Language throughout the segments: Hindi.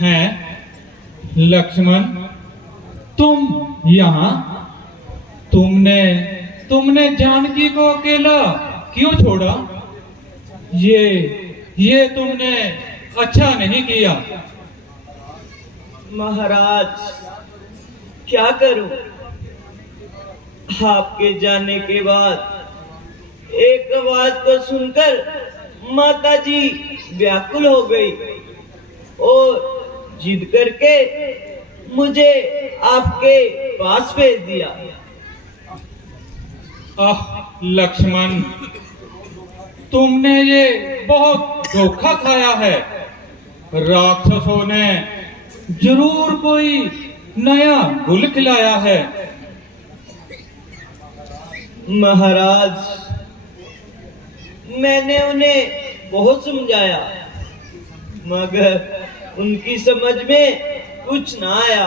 हैं लक्ष्मण, तुम यहाँ? तुमने जानकी को अकेला क्यों छोड़ा? ये तुमने अच्छा नहीं किया। महाराज, क्या करूं? आपके जाने के बाद एक आवाज को सुनकर माताजी व्याकुल हो गई और जिद करके मुझे आपके पास भेज दिया। आह लक्ष्मण, तुमने ये बहुत धोखा खाया है। राक्षसों ने जरूर कोई नया गुल खिलाया है। महाराज, मैंने उन्हें बहुत समझाया मगर उनकी समझ में कुछ ना आया।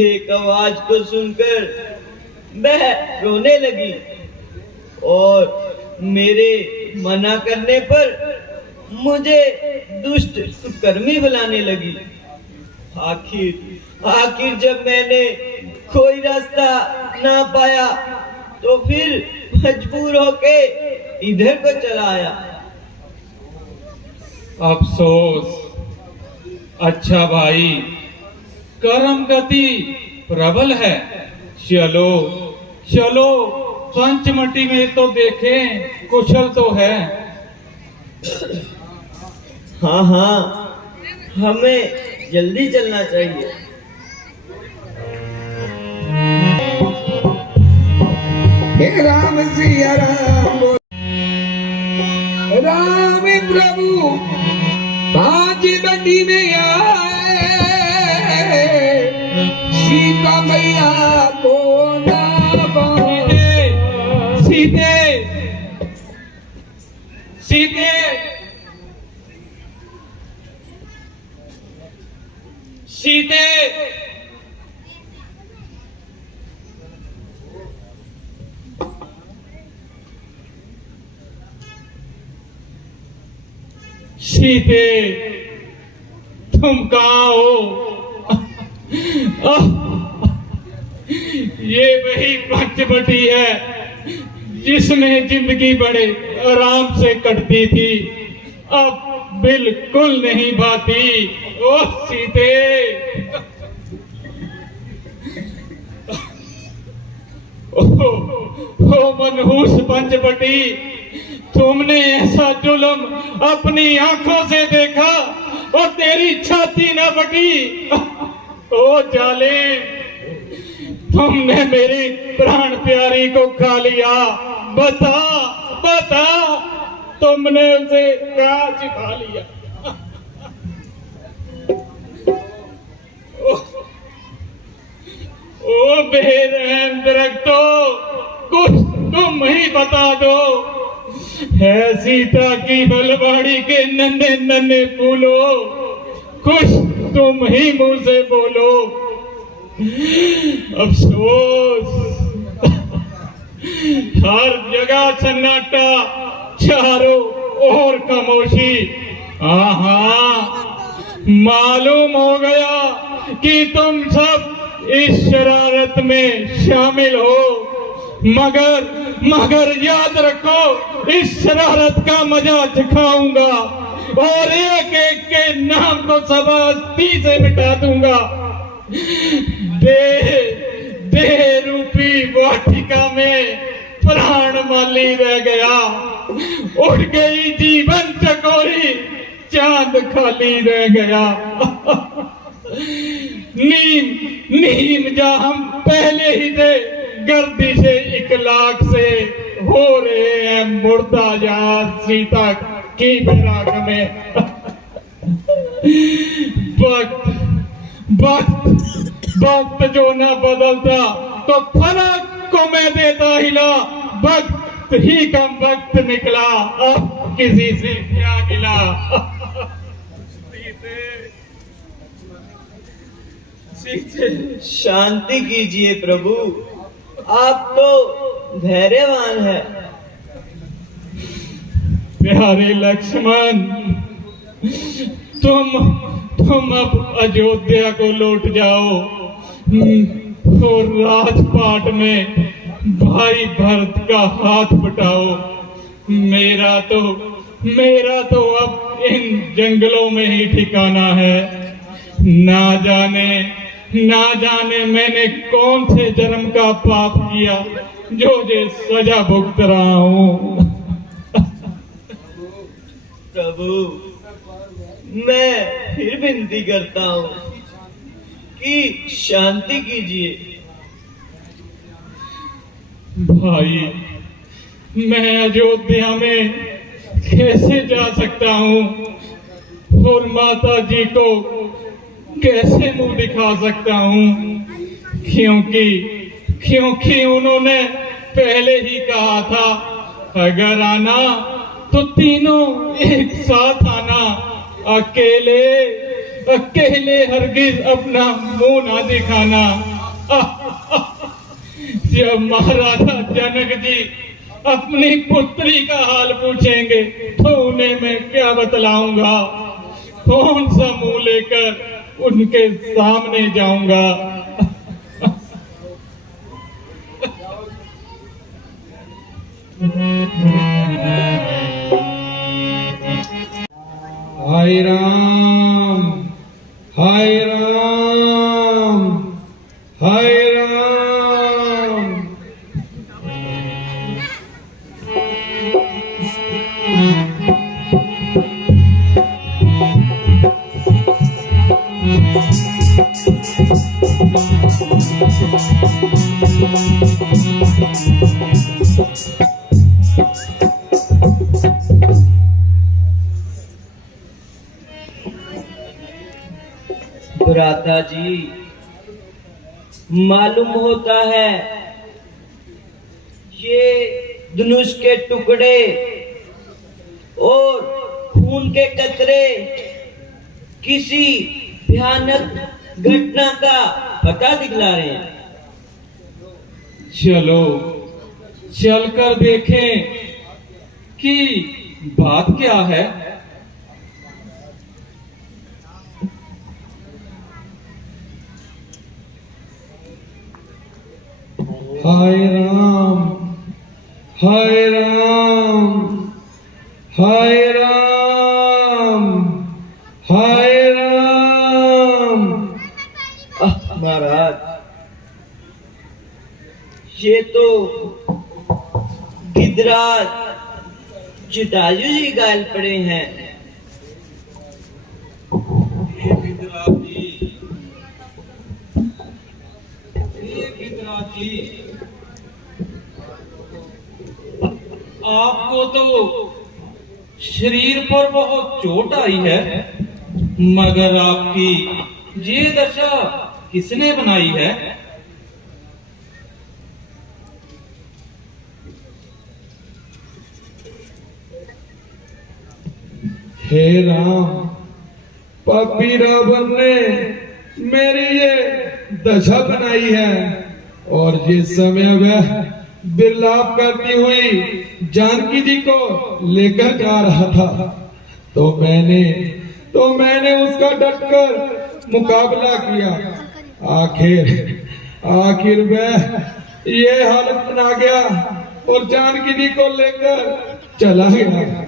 एक आवाज को सुनकर वह रोने लगी और मेरे मना करने पर मुझे दुष्ट कुकर्मी बुलाने लगी। आखिर जब मैंने कोई रास्ता ना पाया तो फिर मजबूर होके इधर को चला आया। अफसोस। अच्छा भाई, कर्म गति प्रबल है। चलो चलो पंचमटी में तो देखें, कुशल तो है। हाँ हाँ, हमें जल्दी चलना चाहिए। राम सिया राम, राम प्रभु पंचवटी में आए, सीता मैया को सीते सीते सीते सीते, तुम कहाँ हो? ये वही पंचवटी है जिसमें जिंदगी बड़े आराम से कटती थी, अब बिल्कुल नहीं भाती। ओ सीते, ओ मनहूस पंचवटी, तुमने ऐसा जुल्म अपनी आंखों से देखा और तेरी छाती न फटी। ओ जालिम, तुमने मेरी प्राण प्यारी को खा लिया। बता बता, तुमने उसे कहाँ छिपा लिया? ओ बेरहम दरख्तों, कुछ तुम ही बता दो। है सीता की बलवाड़ी के नन्हे नन्हे फूलों, कुछ तुम ही मुंह से बोलो। अफसोस, हर जगह सन्नाटा, चारों ओर खामोशी। मालूम हो गया कि तुम सब इस शरारत में शामिल हो, मगर याद रखो, इस शरारत का मजा चखाऊंगा और एक एक के नाम को सबास्ती से मिटा दूंगा। दे रूपी वाटिका में प्राण माली रह गया, उड़ गई जीवन चकोरी, चांद खाली रह गया। नीम जा हम पहले ही थे, गर्दिशे इकलाक से हो रहे हैं मुर्दा यार सीता की बैराग में। वक्त जो न बदलता तो फलक को मैं देता हिला, वक्त ही कम वक्त निकला, अब किसी से क्या गिला। शांति कीजिए प्रभु, आप तो धैर्यवान है। प्यारे लक्ष्मण, तुम अब अयोध्या को लौट जाओ और राजपाट में भाई भरत का हाथ बटाओ। मेरा तो अब इन जंगलों में ही ठिकाना है। ना जाने मैंने कौन से जन्म का पाप किया जो सजा भुगत रहा हूँ। प्रभु, मैं फिर विनती करता हूँ कि शांति कीजिए। भाई, मैं अयोध्या में कैसे जा सकता हूँ और माता जी को कैसे मुंह दिखा सकता हूँ, क्योंकि उन्होंने पहले ही कहा था अगर आना तो तीनों एक साथ आना, अकेले हरगिज अपना मुंह ना दिखाना। जब महाराजा जनक जी अपनी पुत्री का हाल पूछेंगे तो उन्हें मैं क्या बतलाऊंगा? कौन सा मुंह लेकर उनके सामने जाऊंगा? हाय राम, हाय राम, हाय राम। भ्राता जी, मालूम होता है ये धनुष के टुकड़े और खून के कतरे किसी भयानक घटना का पता दिखला रहे हैं। चलो चलकर देखें कि बात क्या है। हाय राम, हाय राम, हाय राम, हाय राम। महाराज, ये तो गिदराज जटायु जी गाल पड़े हैं। आपको तो शरीर पर बहुत चोट आई है, मगर आपकी ये दशा किसने बनाई है? हे राम, पापी रावण ने मेरी ये दशा बनाई है और जिस समय वह विलाप करती हुई जानकी जी को लेकर जा रहा था तो मैंने उसका डटकर मुकाबला किया। आखिर वह ये हालत बना गया और जानकी जी को लेकर चला गया।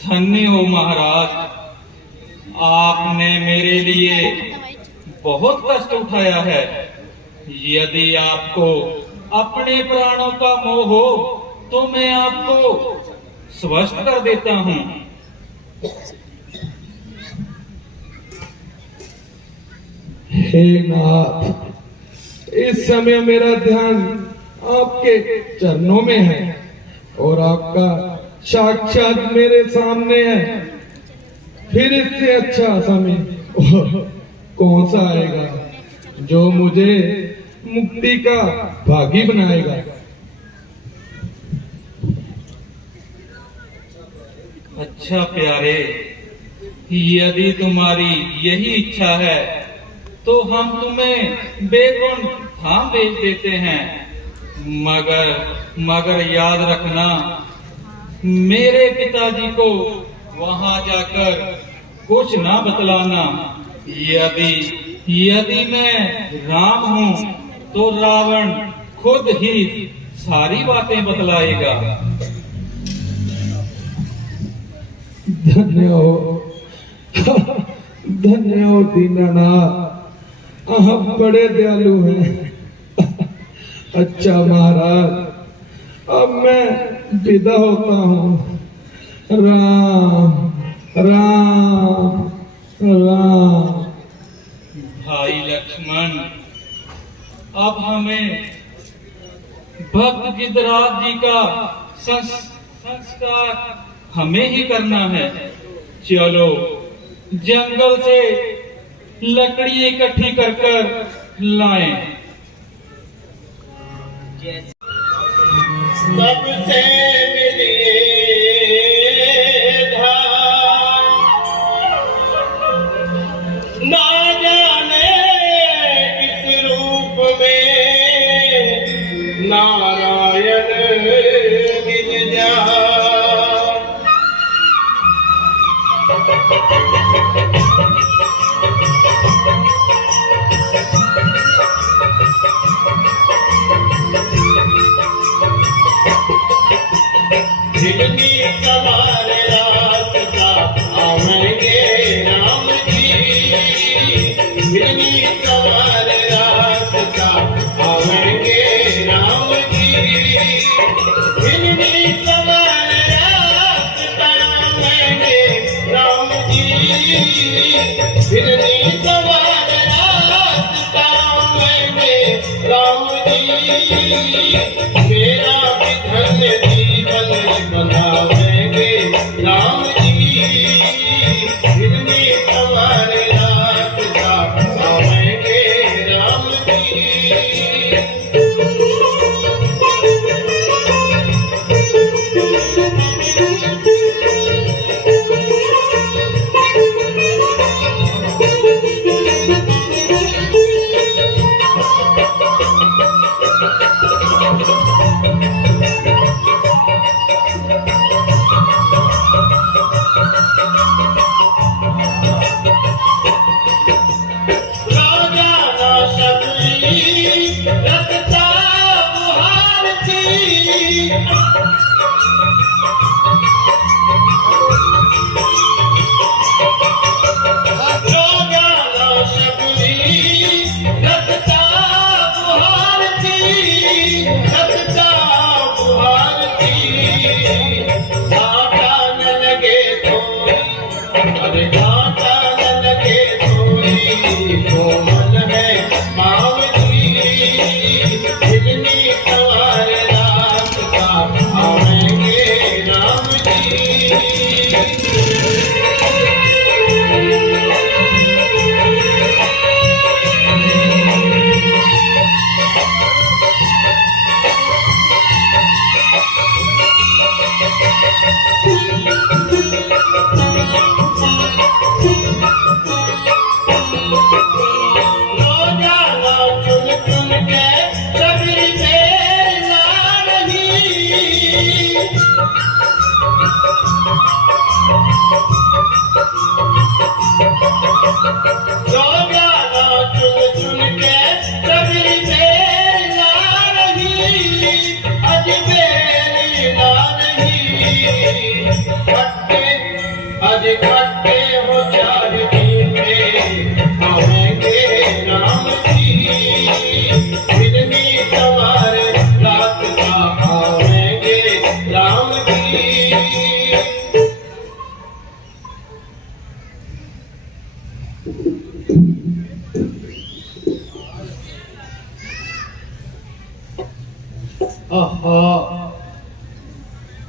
धन्य हो महाराज, आपने मेरे लिए बहुत कष्ट उठाया है। यदि आपको अपने प्राणों का मोह हो तो मैं आपको स्वस्थ कर देता हूँ। हे नाथ, इस समय मेरा ध्यान आपके चरणों में है और आपका साक्षात मेरे सामने है। फिर इससे अच्छा समय कौन सा आएगा जो मुझे मुक्ति का भागी बनाएगा। अच्छा प्यारे, यदि तुम्हारी यही इच्छा है तो हम तुम्हें बेकुंठ धाम भेज देते हैं, मगर याद रखना, मेरे पिताजी को वहां जाकर कुछ ना बतलाना। यदि मैं राम हूँ तो रावण खुद ही सारी बातें बतलाएगा। धन्य हो दीनानाथ, आप बड़े दयालु हैं। अच्छा महाराज, अब मैं विदा होता हूँ। राम राम राम। भाई लक्ष्मण, अब हमें भक्त गिद्धराज जी का संस्कार हमें ही करना है। चलो जंगल से लकड़ी इकट्ठी कर लाएं। सबसे मिलिए धाम, ना जाने किस रूप में नारायण गिर जाए। जिनकी सवार रास्ता आवेंगे राम जी, जिनकी सवार रास्ता आवेंगे राम जी, जिनकी सवार रास्ता आवेंगे राम जी, जिनकी सवार रास्ता आवेंगे राम जी। मेरा विधन जीवन बनावेंगे राम जी, जिनकी सवार रास्ता आवेंगे राम जी।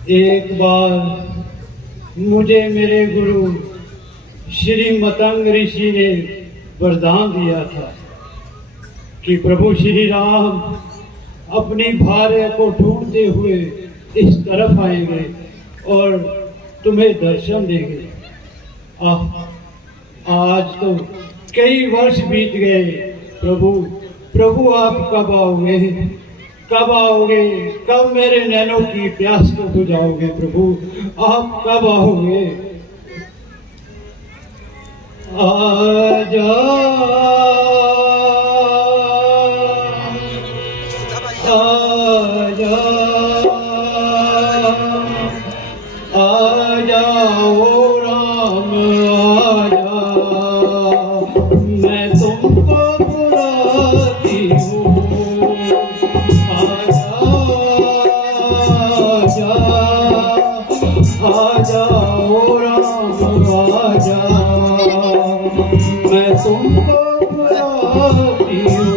एक बार मुझे मेरे गुरु श्री मतंग ऋषि ने वरदान दिया था कि प्रभु श्री राम अपनी भार्या को ढूंढते हुए इस तरफ आएंगे और तुम्हें दर्शन देंगे। आज तो कई वर्ष बीत गए। प्रभु प्रभु आप कब आओगे? कब आओगे? कब मेरे नैनों की प्यास को बुझाओगे? प्रभु आप कब आओगे? आजा आजा आजा ओ राम आजा, मैं तुमको बुलाती हूँ। आजा आजा आजा ओ राम आजा, मैं तुमको बुलाती हूँ।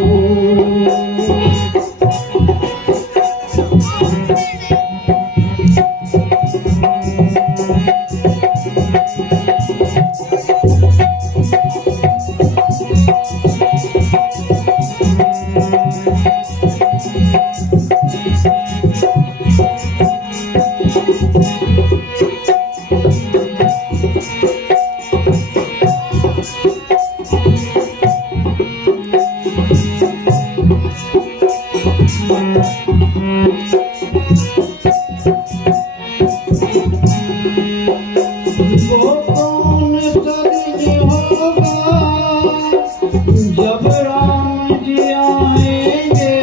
वो कौन सा दिन होगा जब राम जी आएंगे,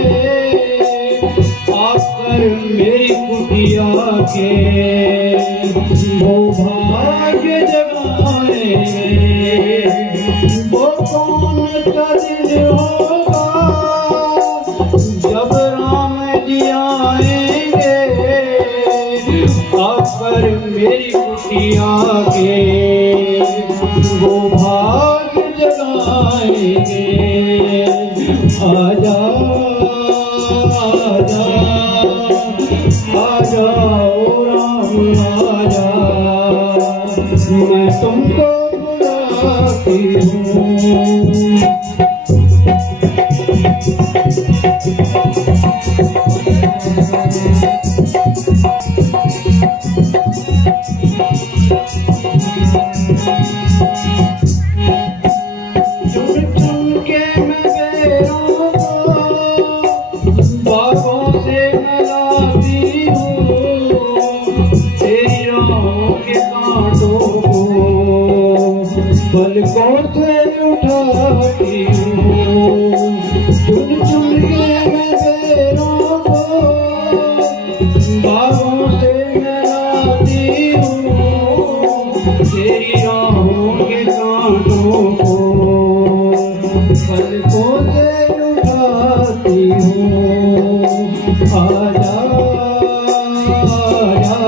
आकर मेरी कुटिया के वो भाग्य जगाएंगे। वो कौन सा दिन होगा जब राम जी आएंगे, आकर मेरी कुटिया के वो भाग्य जगाएंगे। आजा आजा आजा ओ राम आजा, मैं तुमको बुलाती हूँ। चुन चुन के मैं बेरों को बागों से मिलाती हूँ, तेरी राहों के कांटों को पलकों से उठाती हूँ। चुन चुन के मैं बेरों को बागों से मिलाती हूँ, तेरी राहों के कांटों को पलकों से उठाती हूँ। आजा आजा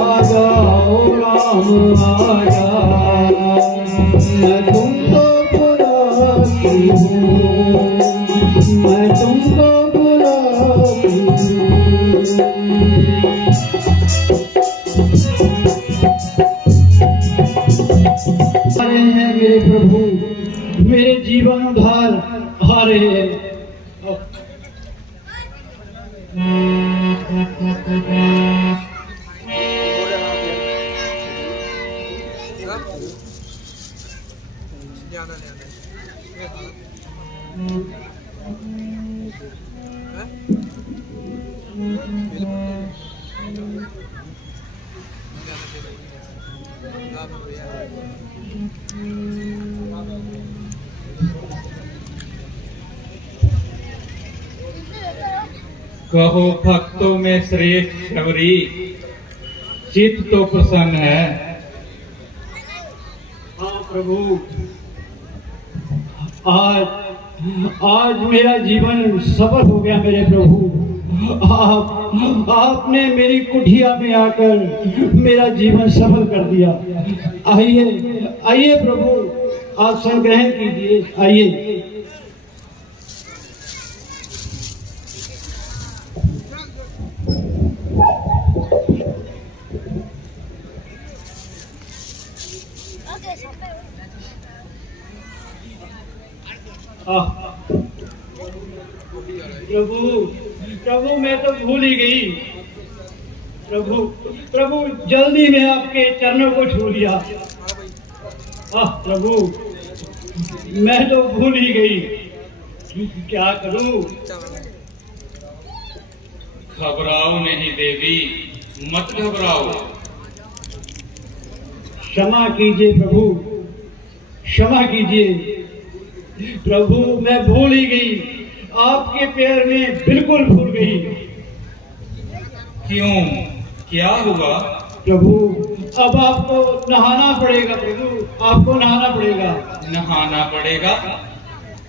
आजा ओ राम आजा, मैं तुमको बुलाती हूँ। मैं तुमको बुलाती हूँ। आ रहे हैं मेरे प्रभु, मेरे जीवन उद्धार आ रहे हैं। कहो भक्तों में श्रेष्ठ शबरी, चित्त तो प्रसन्न है। हाँ प्रभु, आज मेरा जीवन सफल हो गया मेरे प्रभु। आपने मेरी कुटिया में आकर मेरा जीवन सफल कर दिया। आइए आइए प्रभु, आसन ग्रहण कीजिए, आइए। प्रभु प्रभु, मैं तो भूल ही गई। प्रभु प्रभु, जल्दी में आपके चरणों को छू लिया। प्रभु, मैं तो भूल ही गई, क्या करूं? घबराओ नहीं देवी, मत घबराओ। क्षमा कीजिए प्रभु, क्षमा कीजिए प्रभु, मैं भूल ही गई, आपके पैर में बिल्कुल भूल गई। क्यों, क्या हुआ? प्रभु, अब आपको नहाना पड़ेगा प्रभु, आपको नहाना पड़ेगा। नहाना पड़ेगा?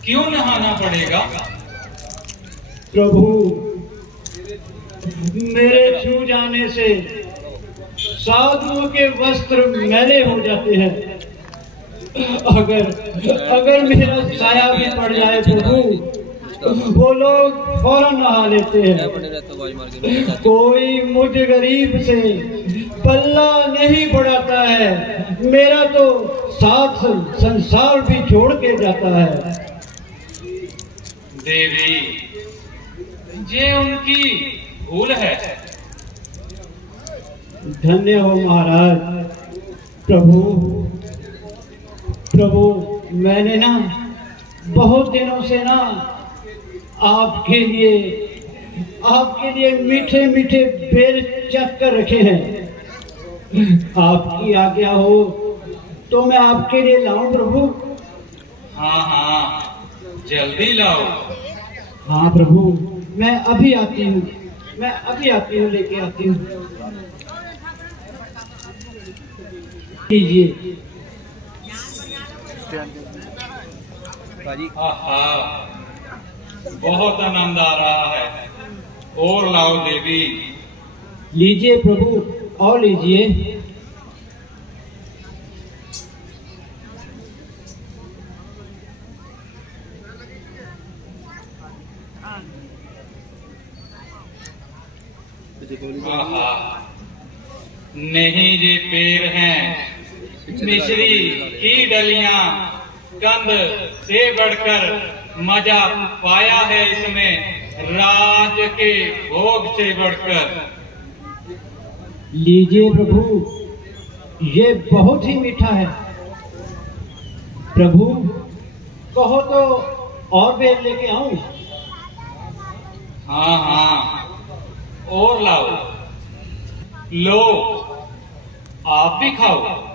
क्यों नहाना पड़ेगा? प्रभु, मेरे छू जाने से साधुओं के वस्त्र मैले हो जाते हैं। अगर मेरा साया भी पड़ जाए प्रभु, वो लोग फौरन नहा लेते हैं। कोई मुझ गरीब से पल्ला नहीं बढ़ाता है, मेरा तो साथ संसार भी छोड़ के जाता है। देवी, ये उनकी भूल है। धन्य हो महाराज। प्रभु, मैंने ना बहुत दिनों से ना आपके लिए मीठे मीठे बेर चख कर रखे हैं। आपकी आज्ञा हो तो मैं आपके लिए लाऊं प्रभु? हाँ हाँ, जल्दी लाओ। हाँ प्रभु, मैं अभी आती हूँ, लेके आती हूँ। कीजिए। आहा, बहुत आनंद आ रहा है। और लाओ देवी। लीजिए प्रभु, और लीजिए। आहा, नहीं ये पेड़ हैं, मिश्री की डलियां, कंद से बढ़कर मजा पाया है इसमें, राज के भोग से बढ़कर। लीजिए प्रभु, ये बहुत ही मीठा है। प्रभु, कहो तो और बेर लेके आऊं? हाँ हाँ, और लाओ। लो, आप भी खाओ।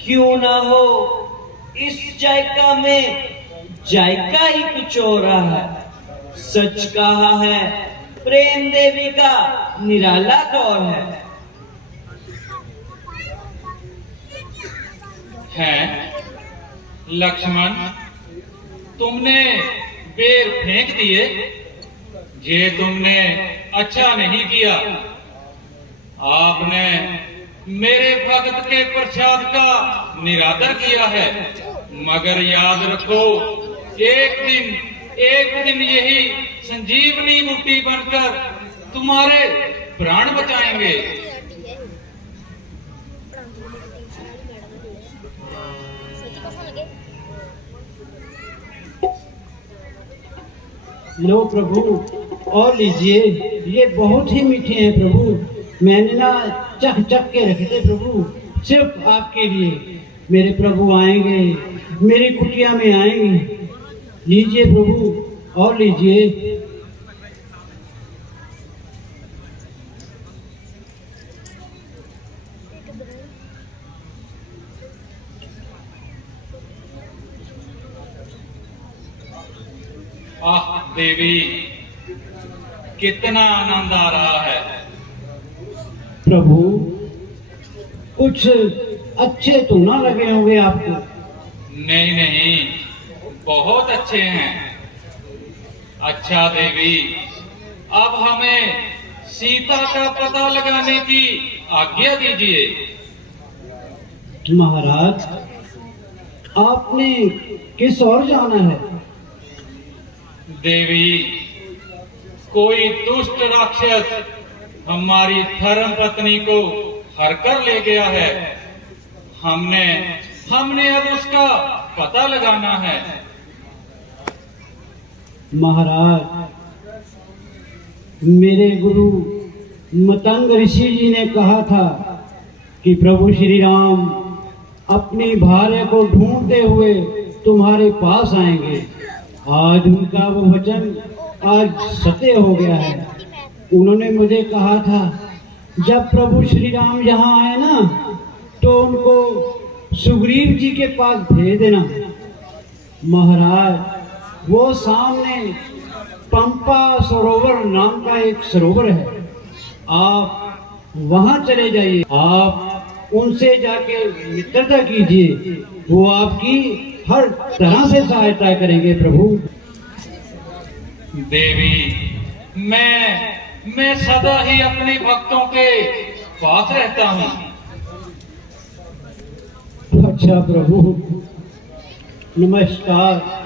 क्यों ना हो, इस जायका में जायका ही कुछ और रहा है। सच कहा है, प्रेम देवी का निराला दौर है। लक्ष्मण, तुमने बेर फेंक दिए, ये तुमने अच्छा नहीं किया। आपने मेरे भक्त के प्रसाद का निरादर किया है, मगर याद रखो, एक दिन यही संजीवनी बूटी बनकर तुम्हारे प्राण बचाएंगे। लो प्रभु, और लीजिए, ये बहुत ही मीठे हैं प्रभु। मैंने ना चख के रखे थे प्रभु, सिर्फ आपके लिए। मेरे प्रभु आएंगे, मेरी कुटिया में आएंगे। लीजिए प्रभु, और लीजिए। आह देवी, कितना आनंद आ रहा है। प्रभु, कुछ अच्छे तो ना लगे होंगे आपको? नहीं नहीं, बहुत अच्छे हैं। अच्छा देवी, अब हमें सीता का पता लगाने की आज्ञा दीजिए। महाराज, आपने किस ओर जाना है? देवी, कोई दुष्ट राक्षस हमारी धर्म पत्नी को हर कर ले गया है। हमने अब उसका पता लगाना है। महाराज, मेरे गुरु मतंग ऋषि जी ने कहा था कि प्रभु श्री राम अपनी भार्य को ढूंढते हुए तुम्हारे पास आएंगे। आज उनका वो वचन आज सत्य हो गया है। उन्होंने मुझे कहा था जब प्रभु श्री राम यहाँ आए ना तो उनको सुग्रीव जी के पास भेज देना। महाराज, वो सामने पंपा सरोवर नाम का एक सरोवर है, आप वहां चले जाइए। आप उनसे जाके मित्रता कीजिए, वो आपकी हर तरह से सहायता करेंगे। प्रभु देवी, मैं सदा ही अपने भक्तों के पास रहता हूँ। अच्छा प्रभु, नमस्कार।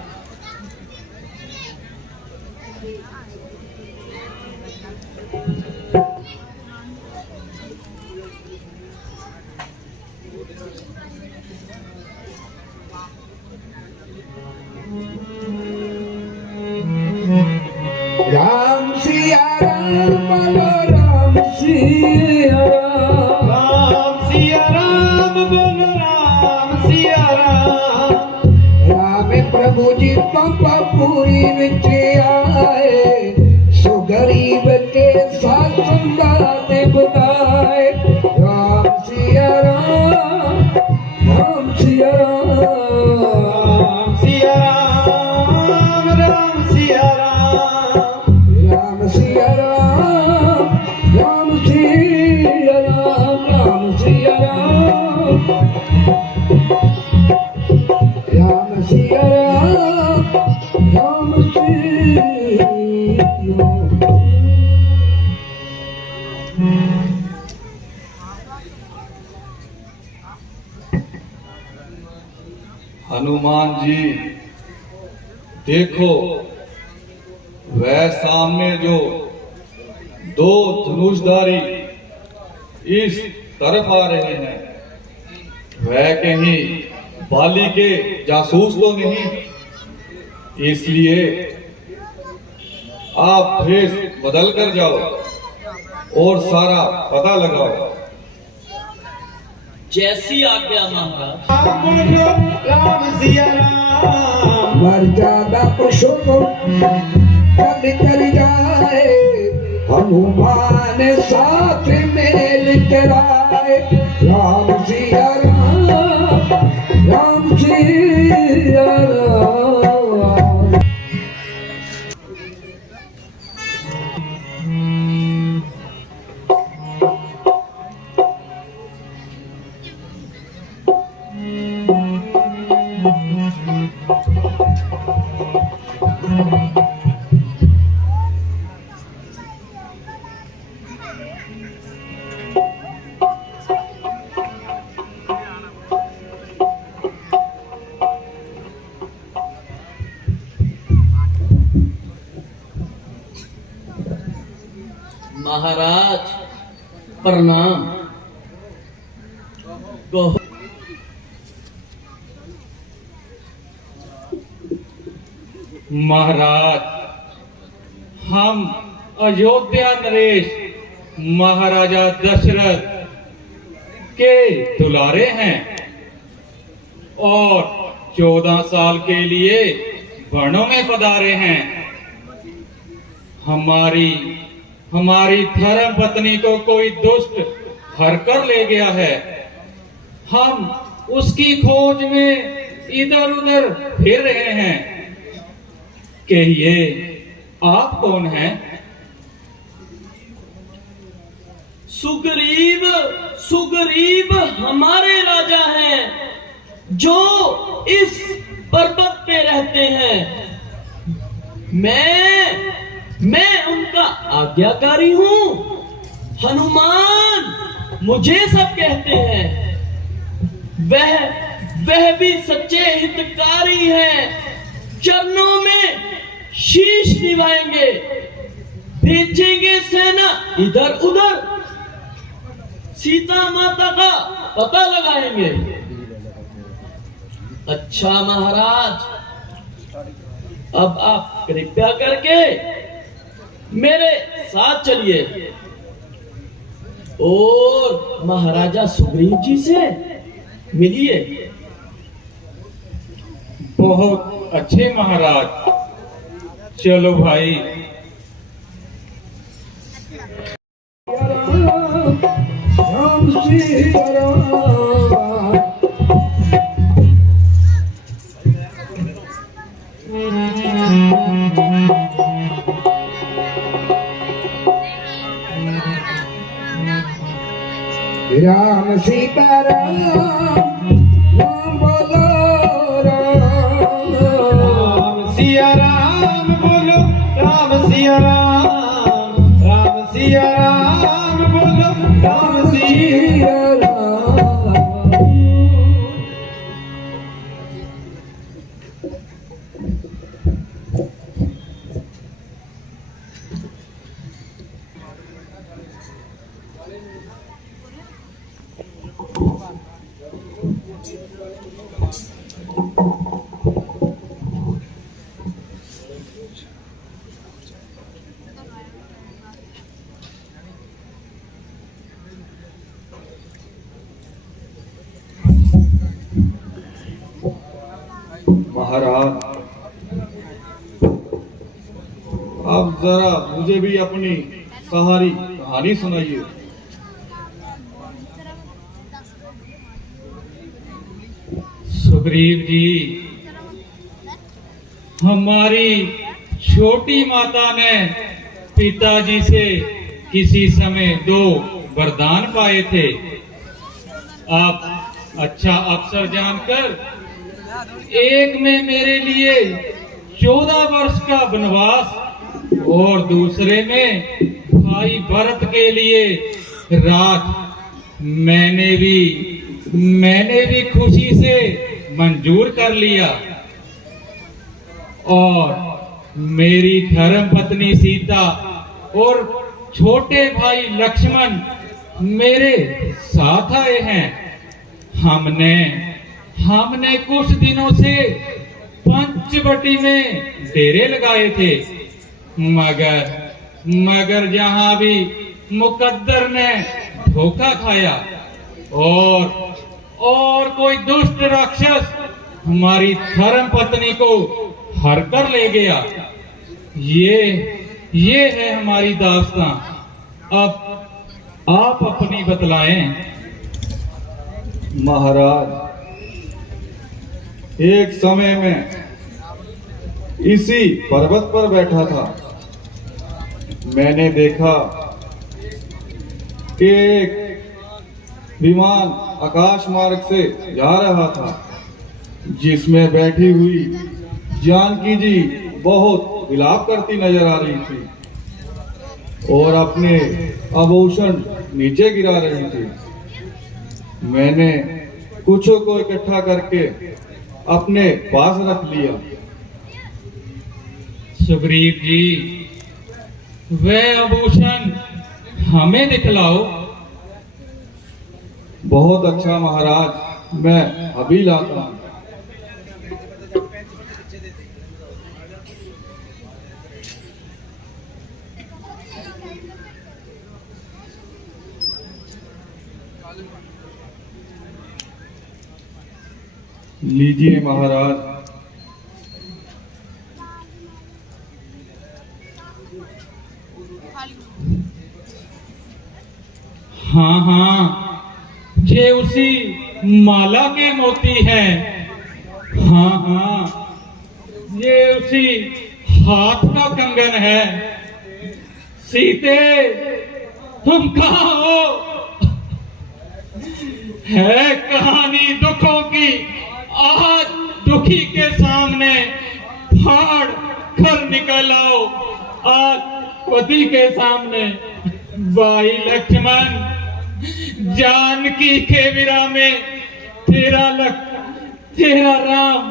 राम सिया राम बोलो राम सिया राम, राम सिया राम बोलो राम सिया राम। राम प्रभु जी पंपापुरी विच आए, सो गरीब के साथ संवाद बताए। राम सिया राम, राम सिया राम सिया राम, राम सिया राम। राम सिया राम, राम सिया राम, राम सिया राम, राम सिया राम, राम सिया राम। हनुमान जी, देखो वह सामने जो दो धनुषधारी इस तरफ आ रहे हैं, वह कहीं बाली के जासूस तो नहीं? इसलिए आप भेष बदल कर जाओ और सारा पता लगाओ। जैसी आज्ञा महाराज। बोलो राम सिया राम। मर्यादा पुरुषोत्तम कब कर जाए, हनुमान साथ मेल कराए। राम सिया राम, राम सिया राम। महाराज प्रणाम। कहो। महाराज, हम अयोध्या नरेश महाराजा दशरथ के दुलारे हैं और 14 साल के लिए वनों में पधारे हैं। हमारी धर्म पत्नी को कोई दुष्ट हर कर ले गया है। हम उसकी खोज में इधर उधर फिर रहे हैं। कहिए, आप कौन हैं? सुग्रीव हमारे राजा हैं जो इस पर्वत पे रहते हैं। मैं उनका आज्ञाकारी हूँ। हनुमान मुझे सब कहते हैं। वह भी सच्चे हितकारी हैं। चरणों में शीश निभाएंगे, भेजेंगे सेना इधर उधर, सीता माता का पता लगाएंगे। अच्छा महाराज, अब आप कृपया करके मेरे साथ चलिए और महाराजा सुग्रीव जी से मिलिए। बहुत अच्छे महाराज, चलो भाई। राम श्री राम। राम सीता राम, राम बोलो राम। राम सिया राम बोलो, राम सिया राम, राम सिया राम बोलो, राम सिया महाराज, अब जरा मुझे भी अपनी सहारी कहानी सुनाइए। सुग्रीव जी, हमारी छोटी माता ने पिताजी से किसी समय 2 वरदान पाए थे। आप अच्छा अवसर जानकर एक में मेरे लिए 14 वर्ष का वनवास और दूसरे में भाई भरत के लिए राज मैंने भी खुशी से मंजूर कर लिया। और मेरी धर्म पत्नी सीता और छोटे भाई लक्ष्मण मेरे साथ आए हैं। हमने कुछ दिनों से पंचवटी में डेरे लगाए थे, मगर जहां भी मुकद्दर ने धोखा खाया और कोई दुष्ट राक्षस हमारी धर्म पत्नी को हर कर ले गया। ये है हमारी दास्तां। अब आप अपनी बतलाएं। महाराज, एक समय में इसी पर्वत पर बैठा था, मैंने देखा कि एक विमान आकाश मार्ग से जा रहा था, जिसमें बैठी हुई जानकी जी बहुत विलाप करती नजर आ रही थी और अपने आभूषण नीचे गिरा रही थी। मैंने कुछों को इकट्ठा करके अपने पास रख लिया। सुग्रीव जी, वह आभूषण हमें दिखलाओ। बहुत अच्छा महाराज, मैं अभी लाता हूं। लीजिए महाराज। हाँ, ये उसी माला के मोती हैं। हाँ, ये उसी हाथ का कंगन है। सीते, तुम कहाँ हो? है कहानी दुखों की, आज दुखी के सामने फाड़ कर निकल आओ। आज पति के सामने भाई लक्ष्मण, जानकी के विरा में तेरा राम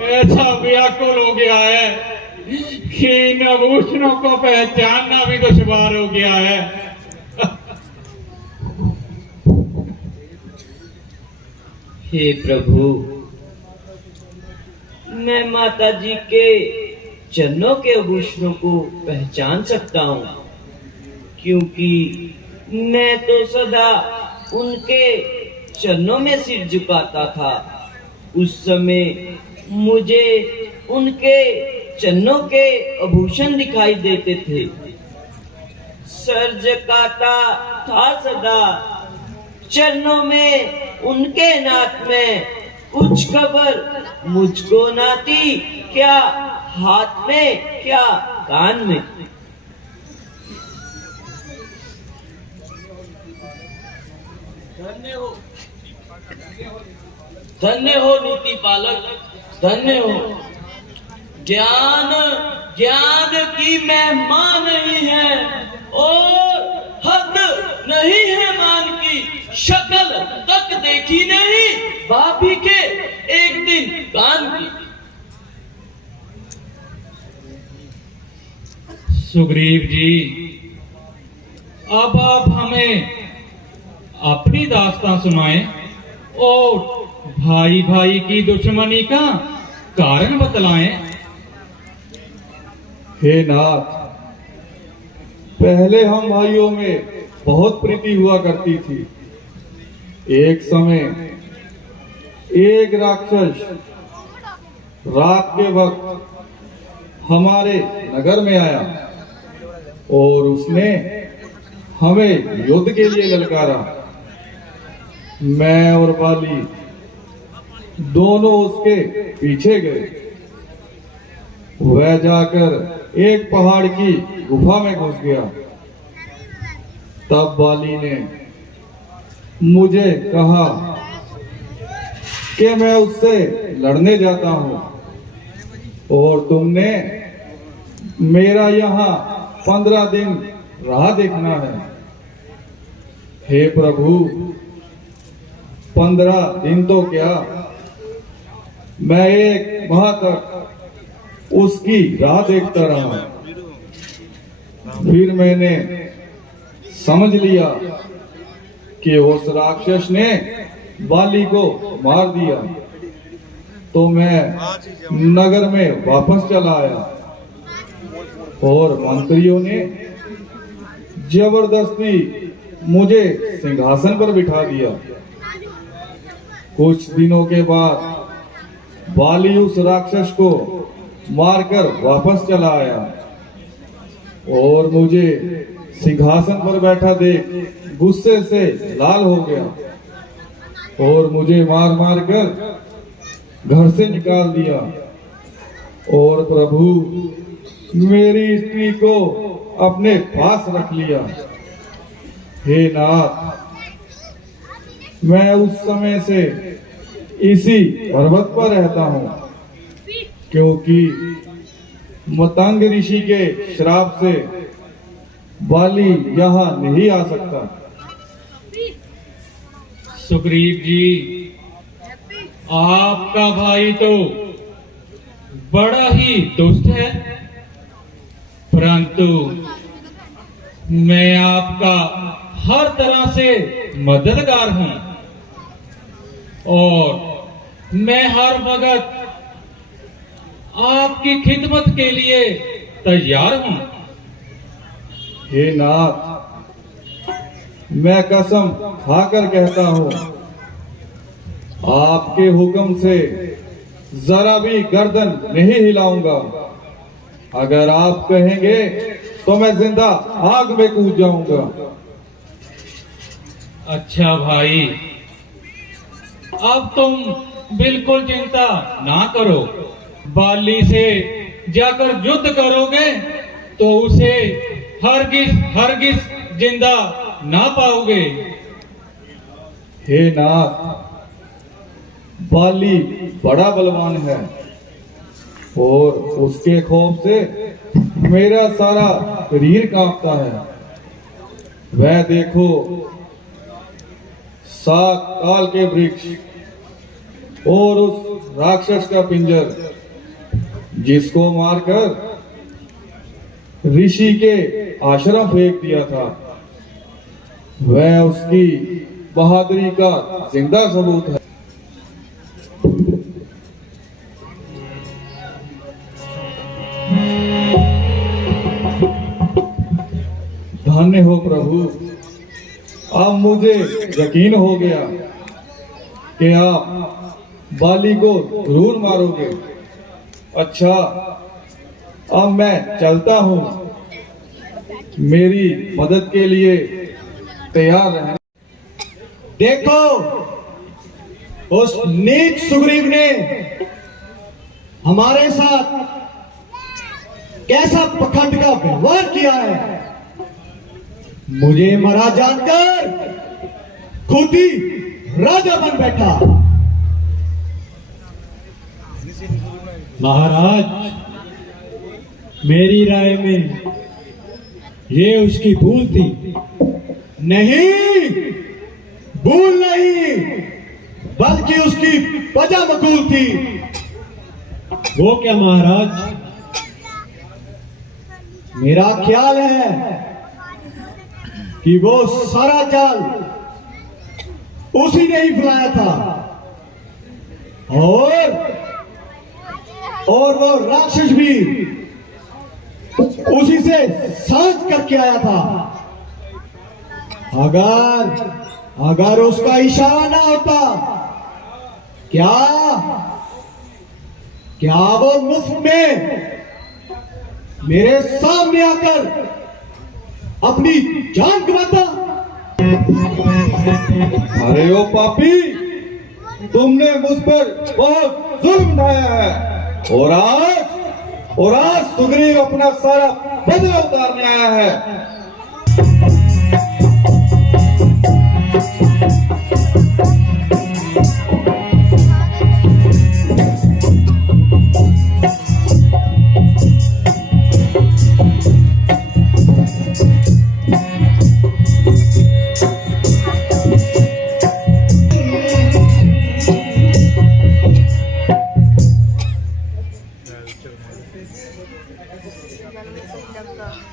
ऐसा व्याकुल हो गया है कि इन आभूषणों को पहचानना भी दुश्वार हो गया है। हे प्रभु, मैं माता जी के चरणों के आभूषणों को पहचान सकता हूँ, क्योंकि मैं तो सदा उनके चरणों में सिर झुकाता था। उस समय मुझे उनके चरणों के आभूषण दिखाई देते थे। सर झुकाता था सदा, चरणों में उनके नाथ में कुछ खबर मुझको नाती, क्या हाथ में क्या कान में। धन्य हो नीति पालक, धन्य हो। ज्ञान ज्ञान की महिमा नहीं है और हद नहीं है मान की, शक्ल तक देखी नहीं भाभी के एक दिन कान की। सुग्रीव जी, अब आप हमें अपनी दास्तां सुनाएं और भाई भाई की दुश्मनी का कारण बतलाएं। हे नाथ, पहले हम भाइयों में बहुत प्रीति हुआ करती थी। एक समय एक राक्षस रात के वक्त हमारे नगर में आया और उसने हमें युद्ध के लिए ललकारा। मैं और बाली दोनों उसके पीछे गए। वह जाकर एक पहाड़ की गुफा में घुस गया। तब बाली ने मुझे कहा कि मैं उससे लड़ने जाता हूं और तुमने मेरा यहाँ 15 दिन राह देखना है। हे प्रभु, 15 दिन तो क्या, मैं 1 माह तक उसकी राह देखता रहा। फिर मैंने समझ लिया कि उस राक्षस ने बाली को मार दिया, तो मैं नगर में वापस चला आया और मंत्रियों ने जबरदस्ती मुझे सिंहासन पर बिठा दिया। कुछ दिनों के बाद बाली उस राक्षस को मारकर वापस चला आया और मुझे सिंहासन पर बैठा देख गुस्से से लाल हो गया और मुझे मार मार कर घर से निकाल दिया। और प्रभु, मेरी स्त्री को अपने पास रख लिया। हे नाथ, मैं उस समय से इसी पर्वत पर रहता हूँ, क्योंकि मतंग ऋषि के श्राप से बाली यहाँ नहीं आ सकता। सुग्रीव जी, आपका भाई तो बड़ा ही दुष्ट है, परंतु मैं आपका हर तरह से मददगार हूं और मैं हर वक्त आपकी खिदमत के लिए तैयार हूं। हे नाथ, मैं कसम खाकर कहता हूँ, आपके हुक्म से जरा भी गर्दन नहीं हिलाऊंगा। अगर आप कहेंगे तो मैं जिंदा आग में कूद जाऊंगा। अच्छा भाई, अब तुम बिल्कुल चिंता ना करो। बाली से जाकर युद्ध करोगे तो उसे हरगिज जिंदा ना पाओगे। हे नाथ, बाली बड़ा बलवान है और उसके खौफ से मेरा सारा शरीर कांपता है। वह देखो, 7 काल के वृक्ष और उस राक्षस का पिंजर जिसको मारकर ऋषि के आश्रम फेंक दिया था, वह उसकी बहादुरी का जिंदा सबूत है। धन्य हो प्रभु। अब मुझे यकीन हो गया कि आप बाली को जरूर मारोगे। अच्छा, अब मैं चलता हूँ। मेरी मदद के लिए तैयार रहना। देखो, उस नीच सुग्रीव ने हमारे साथ कैसा पखंड का व्यवहार किया है। मुझे मरा जानकर खुद ही राजा बन बैठा। महाराज, मेरी राय में ये उसकी भूल थी। नहीं, भूल नहीं, बल्कि उसकी वजह मकूल थी। वो क्या महाराज? मेरा ख्याल है कि वो सारा जाल उसी ने ही फैलाया था, और वो राक्षस भी उसी से साझ करके आया था। अगर उसका इशारा ना होता, क्या वो मुफ्त में मेरे सामने आकर अपनी जान गंवाता? अरे ओ पापी, तुमने मुझ पर बहुत जुल्म ढाया है, और आज सुग्रीव अपना सारा बदला उतारने आया है।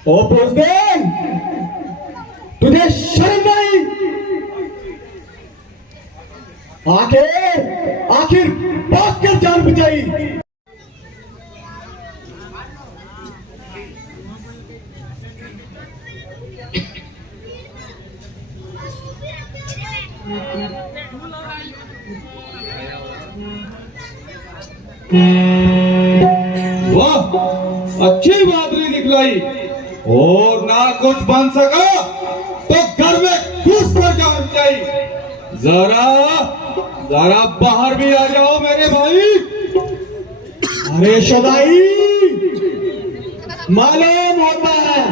ओ बुज़दिल, तुझे शर्म नहीं? आखिर भाग कर जान बचाई। वाह, अच्छी बादरी दिखलाई। और ना कुछ बन सका तो घर में घुस कर जान चाहिए। जरा बाहर भी आ जाओ मेरे भाई। अरे शदाई, मालूम होता है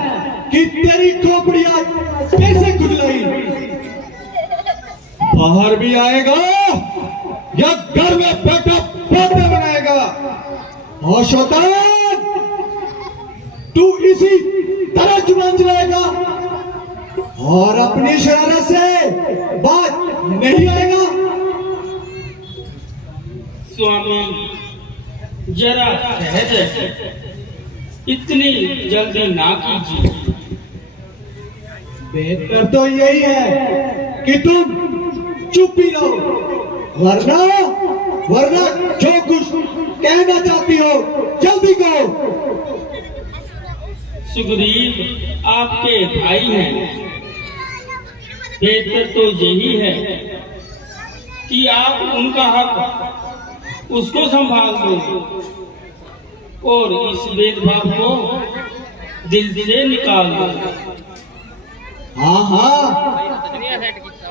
कि तेरी खोपड़ियां कैसे खुजलाई। बाहर भी आएगा या घर में बैठा बातें बनाएगा। और शैतान, तू इसी तरह जुबान चलाएगा और अपनी शरारत से बात नहीं आएगा। स्वामी, जरा ठहर जाइए, इतनी जल्दी ना कीजिए। बेहतर तो यही है कि तुम चुप ही रहो, वरना जो कुछ कहना चाहती हो जल्दी कहो। सुग्रीव आपके भाई हैं, बेहतर तो यही है कि आप उनका हक उसको संभाल दो और इस भेदभाव को दिल से निकाल दो। हाँ,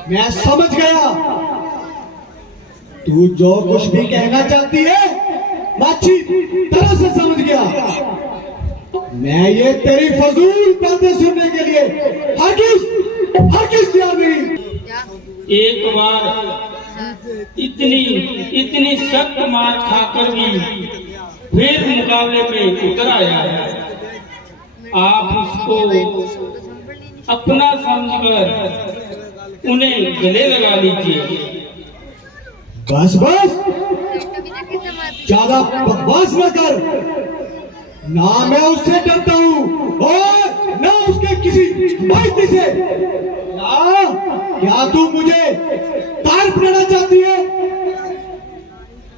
मैं समझ गया। तू जो कुछ भी कहना चाहती है मैं अच्छी तरह से समझ गया। मैं ये तेरी फजूल बातें सुनने के लिए हरगिज़ तैयार नहीं। एक बार इतनी सख्त मार खाकर भी फिर मुकाबले में उतर आया है। आप उसको अपना समझकर उन्हें गले लगा लीजिए। बस ज्यादा बकवास न कर। ना मैं उससे डरता हूँ और ना उसके किसी माइती से। क्या तू मुझे तार पड़ना चाहती है?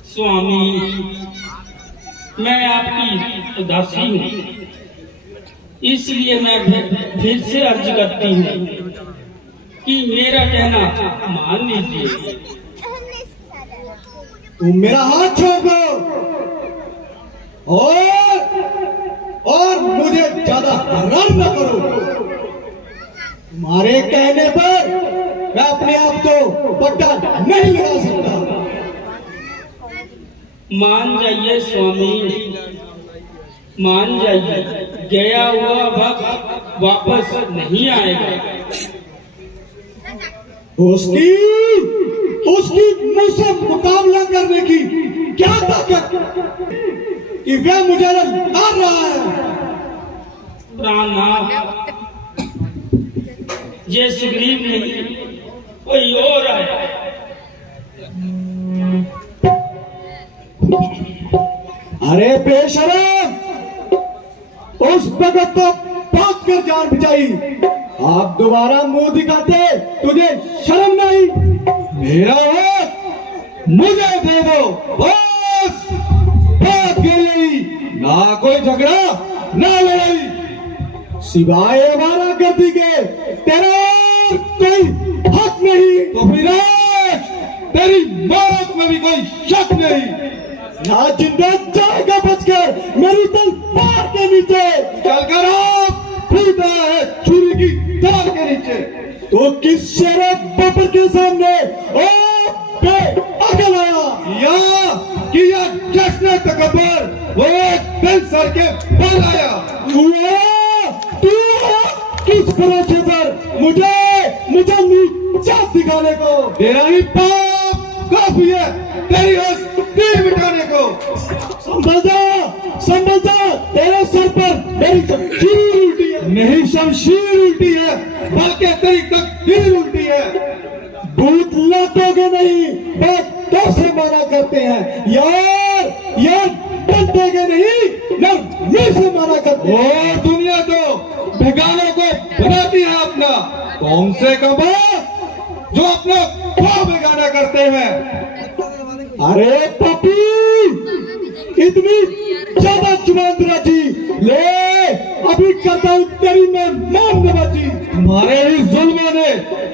स्वामी, मैं आपकी दासी हूँ। इसलिए मैं फिर से अर्ज करती हूँ कि मेरा कहना मान लीजिए। तुम मेरा हाथ छोड़ दो और मुझे ज्यादा हैरान न करो। तुम्हारे कहने पर मैं अपने आप को पट्टा नहीं लगा सकता। मान जाइए स्वामी, मान जाइए। गया हुआ वक्त वापस नहीं आएगा। उसकी मुझसे मुकाबला करने की क्या ताकत कि वह मुझे मार रहा है। प्राणनाथ, ये सुग्रीव नहीं कोई और है। अरे बेशरम, उस भगत को बात कर जान बचाई। आप दोबारा मुंह दिखाते तुझे शर्म नहीं? मेरा हाथ मुझे दे दो, बस बात यही। ना कोई झगड़ा ना लड़ाई। सिवाय हमारा गति के तेरा और कोई हक नहीं। तो फिर आज तेरी मौत में भी कोई शक नहीं। ना जिंदा जाएगा बचकर मेरी तलवार के नीचे। चलकर आप फूटा है छुरी की धार के नीचे। तो किस शरफ बबर के सामने आगे लाया या किया जश्न तकबर वो एक दिल सर के बल आया। तू किस भरोसे पर मुझे नीचा दिखाने को? तेरा ही पाप काफी है तेरी हस्ती मिटाने को। संभल जा, तेरे सर पर मेरी शमशीर उल्टी है। नहीं शमशीर उल्टी है बल्कि तेरी तकदीर उल्टी है। भूत लौटोगे नहीं, बातों से माना करते हैं। यार डरते नहीं, नरमी से माना करते हैं। और दुनिया तो बेगानों को बनाती है अपना। कौन से कबा जो अपना खो बेगाना करते हैं। अरे पपी, इतनी ज्यादा जुबान दराजी ले, अभी करता हूँ तेरी मैं मान नवाजी। तुम्हारे ही जुल्मों ने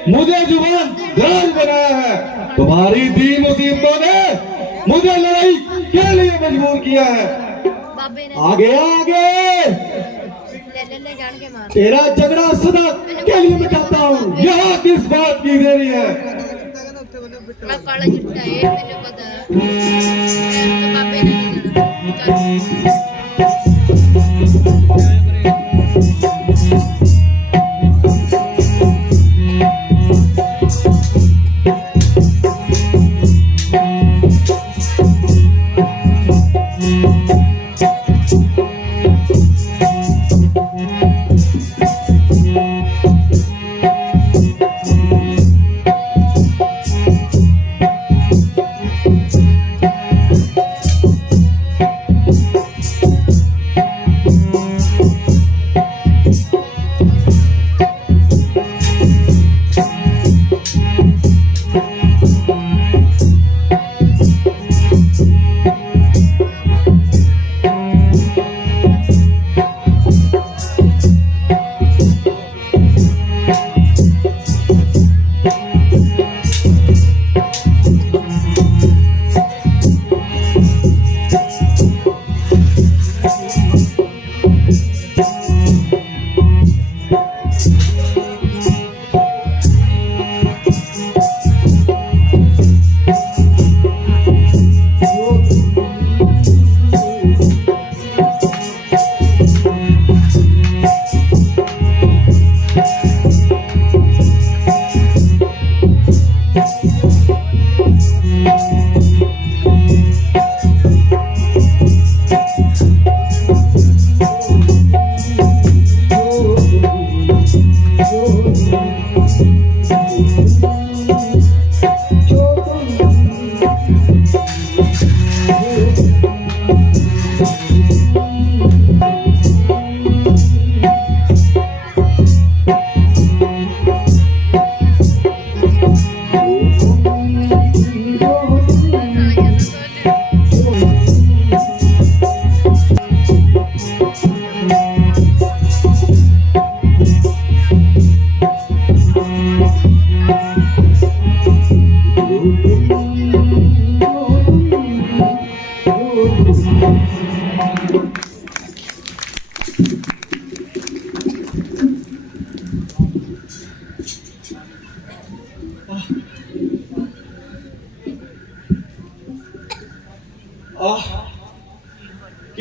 मुझे जुबान दराज बनाया है। तुम्हारी दी मुसीबतों ने मुझे लड़ाई के लिए मजबूर किया है। आगे तेरा झगड़ा सदा के लिए मिटाता हूँ। यहाँ किस बात की देरी है? काला चिट्टा है, मैंने पता है। तो बाबे ने नहीं जाना।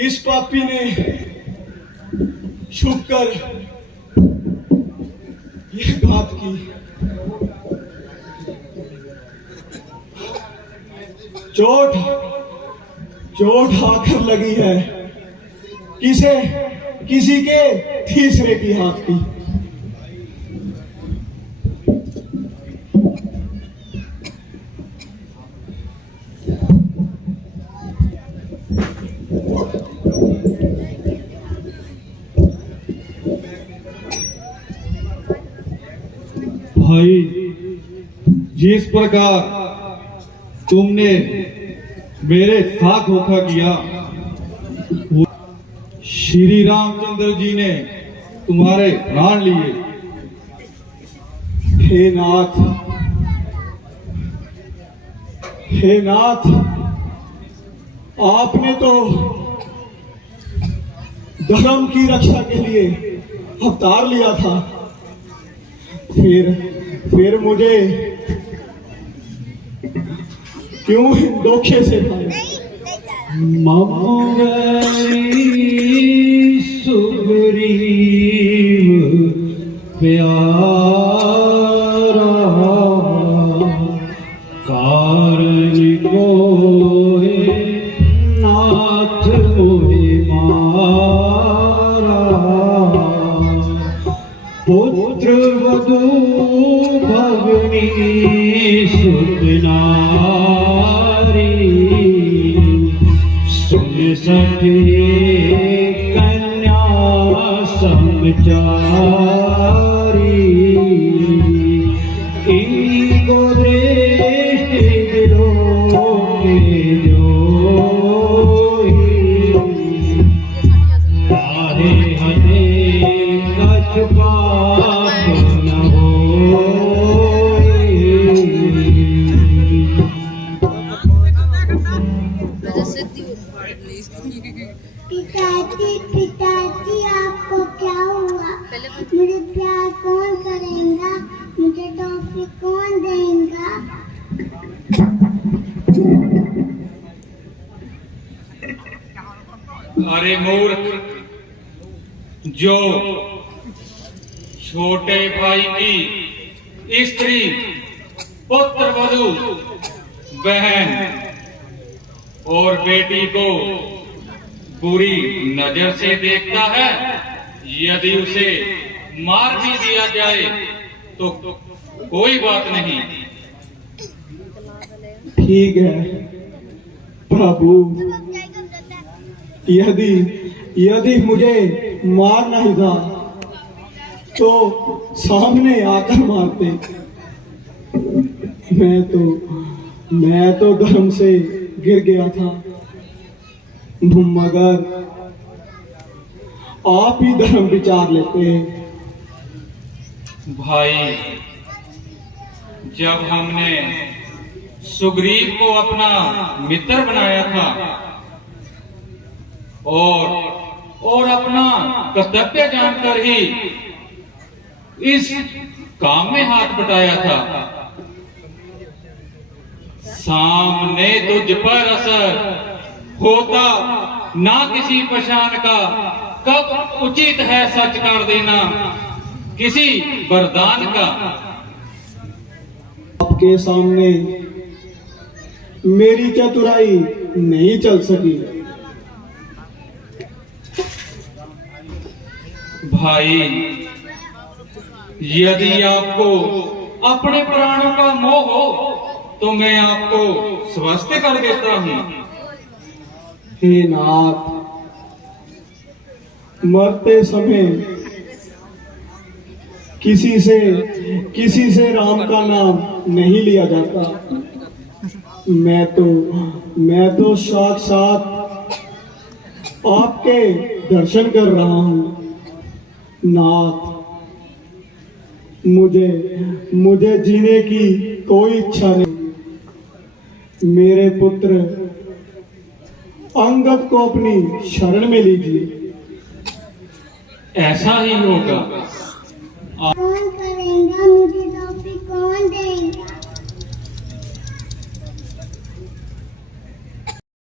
इस पापी ने छुपकर यह घात की। चोट आकर लगी है किसी के तीसरे की हाथ की। भाई, जिस प्रकार तुमने मेरे साथ धोखा किया, वो श्री रामचंद्र जी ने तुम्हारे प्राण लिए। हे नाथ, आपने तो धर्म की रक्षा के लिए अवतार लिया था, फिर मुझे क्यों धोखे से पाया? सुग्रीव प्यारा कारण को नाथ मोहे मारा। पुत्र वधू भगनी सुत नारी, सुन सके कन्या समचारी। इनको दृष्टि दिलो के जोई, राहे हने कछ पाप न होई। पिताजी आपको क्या हुआ? मुझे प्यार कौन करेगा? मुझे टॉफी कौन देगा? अरे मूर्ख, जो छोटे भाई की स्त्री, पुत्र वधू, बहन और बेटी को बुरी नजर से देखता है, यदि उसे मार भी दिया जाए तो कोई बात नहीं। ठीक है प्रभु, यदि मुझे मारना ही था तो सामने आकर मारते। मैं तो धर्म से गिर गया था, मगर आप ही धर्म विचार लेते। भाई, जब हमने सुग्रीव को अपना मित्र बनाया था और अपना कर्तव्य जानकर ही इस काम में हाथ बटाया था, सामने तुझ पर असर होता ना किसी पहचान का, कब उचित है सच कर देना किसी वरदान का। आपके सामने मेरी चतुराई नहीं चल सकी। भाई, यदि आपको अपने प्राणों का मोह हो तो मैं आपको स्वस्थ कर देता हूं। हे नाथ, मरते समय किसी से राम का नाम नहीं लिया जाता। मैं तो साक्षात आपके दर्शन कर रहा हूं। नाथ, मुझे जीने की कोई इच्छा नहीं। मेरे पुत्र अंगद को अपनी शरण में लीजिए। ऐसा ही होगा। कौन करेगा? मुझे टॉफी कौन